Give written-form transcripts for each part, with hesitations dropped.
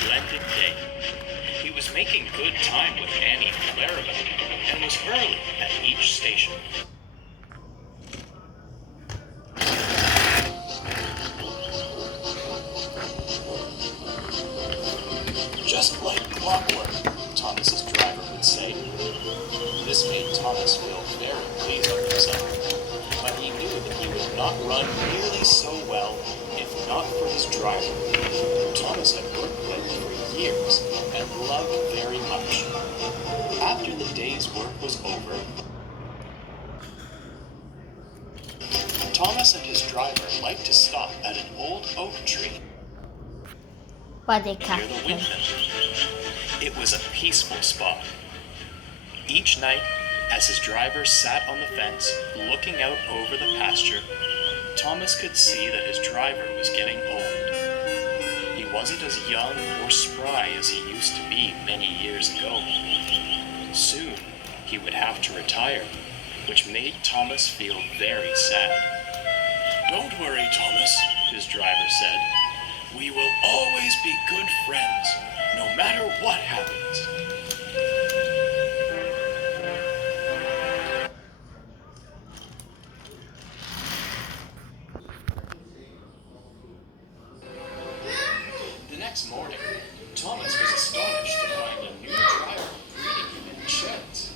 splendid day. He was making good time with Annie and Clarabelle, and was early at each station. Just like clockwork, Thomas's driver would say. This made Thomas feel very pleased with himself, but he knew that he would not run nearly so well if not for his driver. Thomas had worked with him for years and loved very much. After the day's work was over, Thomas and his driver liked to stop at an old oak tree near the windmill. It was a peaceful spot. Each night, as his driver sat on the fence looking out over the pasture, Thomas could see that his driver was getting old. He wasn't as young or spry as he used to be many years ago. Soon, he would have to retire, which made Thomas feel very sad. "Don't worry, Thomas," his driver said. "We will always be good friends, no matter what happens." The next morning, Thomas was astonished to find a new driver greeting him in the sheds.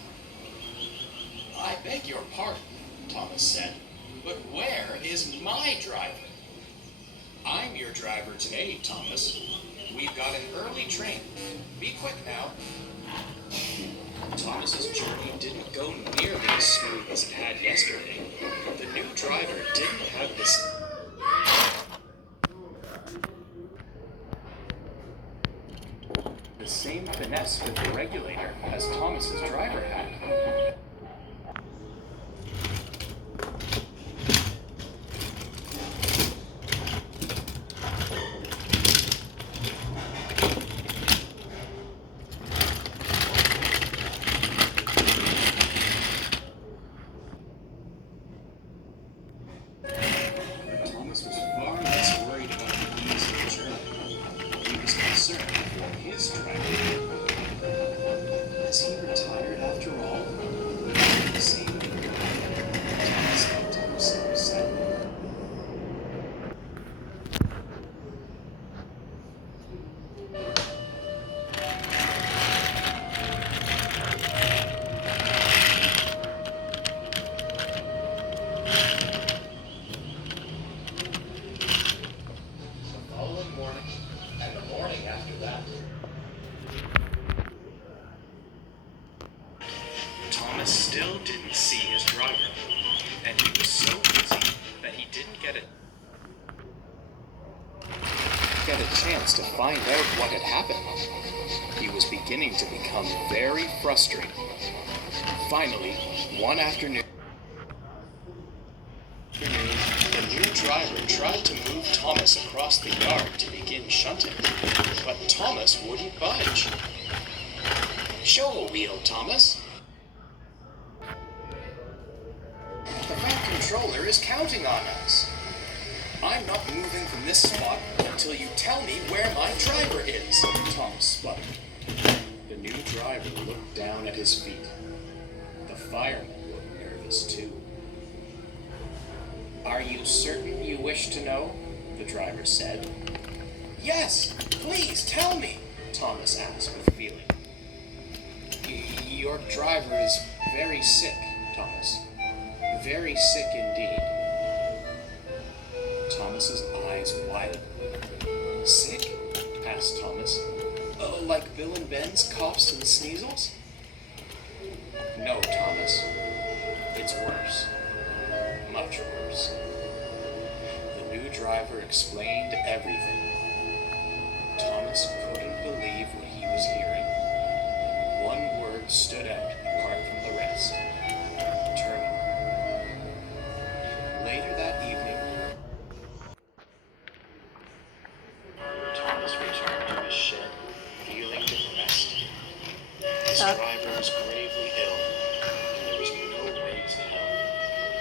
"I beg your pardon," Thomas said, "but where is my driver?" "I'm your driver today, Thomas. We've got an early train. Be quick now." Thomas's journey didn't go nearly as smooth as it had yesterday. The new driver didn't have the same finesse with the regulator as Thomas's driver had. Thomas was far less worried about the ease of the journey. He was concerned for his driver. Has he retired after all? See, Thomas thought to himself sadly. The following morning, and the morning after that, Thomas still didn't see his driver, and he was so busy that he didn't get a chance to find out what had happened. He was beginning to become very frustrated. Finally, one afternoon, the new driver tried to move Thomas across the yard to begin shunting, but Thomas wouldn't budge. "Show a wheel, Thomas." "The front controller is counting on us." "I'm not moving from this spot until you tell me where my driver is," Thomas sputtered. The new driver looked down at his feet. The fireman looked nervous too. "Are you certain you wish to know?" the driver said. "Yes, please tell me," Thomas asked with feeling. "Your driver is very sick, Thomas. Very sick indeed." Thomas's eyes widened. "Sick?" asked Thomas. "Like Bill and Ben's coughs and sneezels?" "No, Thomas. It's worse. Much worse." The new driver explained everything. Thomas couldn't believe what he was hearing. One word stood out apart from the rest. Terminal. Later that evening, Thomas returned to his shed, feeling depressed. His driver was gravely ill, and there was no way to help.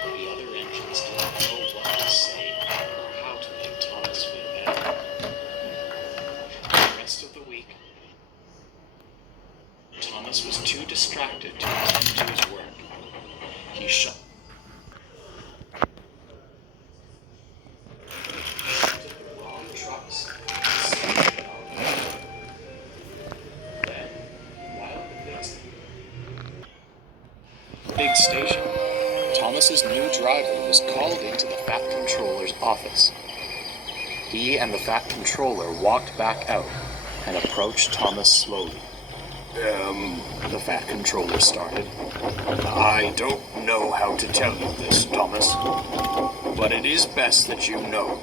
The other engines didn't know what to say or how to make Thomas feel better. The rest of the week, distracted to attend to his work. He shunted the wrong trucks and slowed down. Then, while the big station, Thomas's new driver was called into the Fat Controller's office. He and the Fat Controller walked back out and approached Thomas slowly. The Fat Controller started. I don't know how to tell you this, Thomas, but it is best that you know.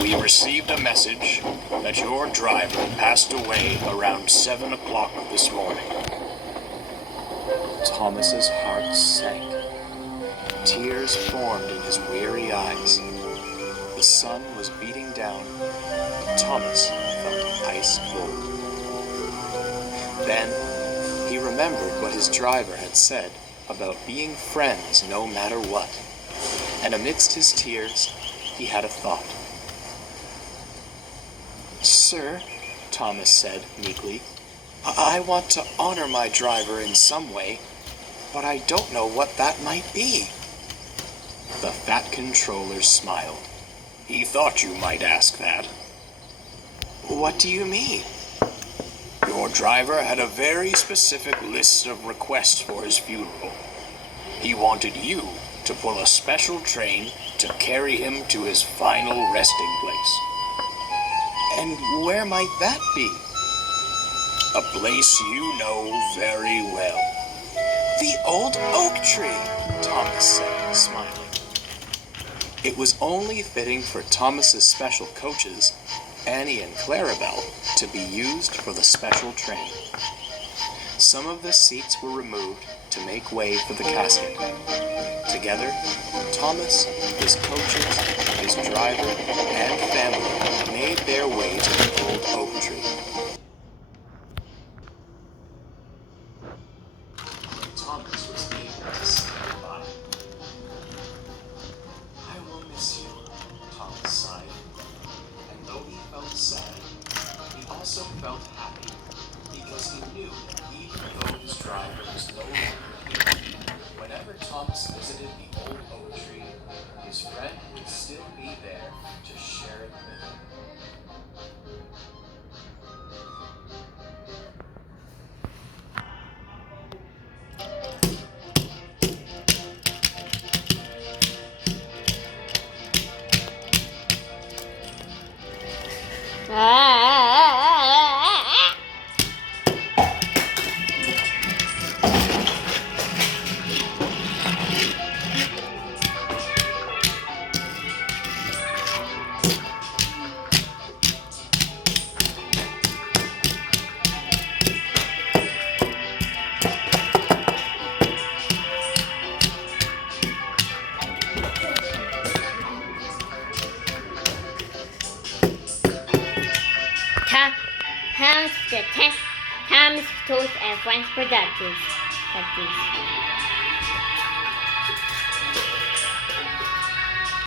We received a message that your driver passed away around 7 o'clock this morning. Thomas's heart sank. Tears formed in his weary eyes. The sun was beating down, but Thomas felt ice cold. Then he remembered what his driver had said about being friends no matter what, and amidst his tears, he had a thought. Sir, Thomas said meekly, I want to honor my driver in some way, but I don't know what that might be. The Fat Controller smiled. He thought you might ask that. What do you mean? Your driver had a very specific list of requests for his funeral. He wanted you to pull a special train to carry him to his final resting place. And where might that be? A place you know very well. The old oak tree, Thomas said, smiling. It was only fitting for Thomas's special coaches, Annie and Clarabelle, to be used for the special train. Some of the seats were removed to make way for the casket. Together, Thomas, his coaches, his driver, and family made their way to the old oak tree. Thomas was able to say goodbye. I will miss you, Thomas sighed. And though he felt sad, he also felt happy, because he knew that even though his driver was no longer here, whenever Thomas visited the old oak tree, his friend would still be there to share it with him. Tom's Toast and Friends Productions.